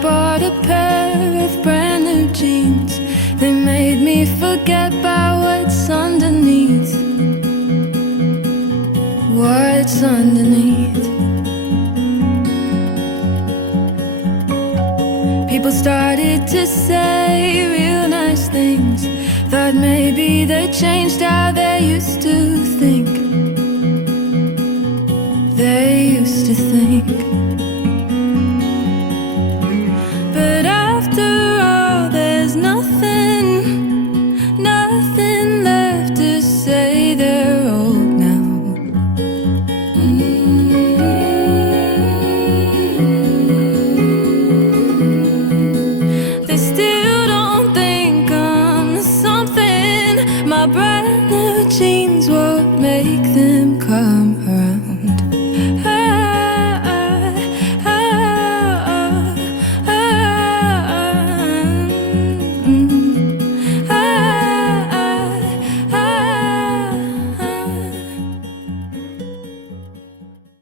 bought a pair of brand new jeans. They made me forget about what's underneath. What's underneath? People started to say real nice things. Thought maybe they changed how they used to think. They used to think. But after all, there's nothing left to say. They're old now. They still don't think I'm something. My brand new jeans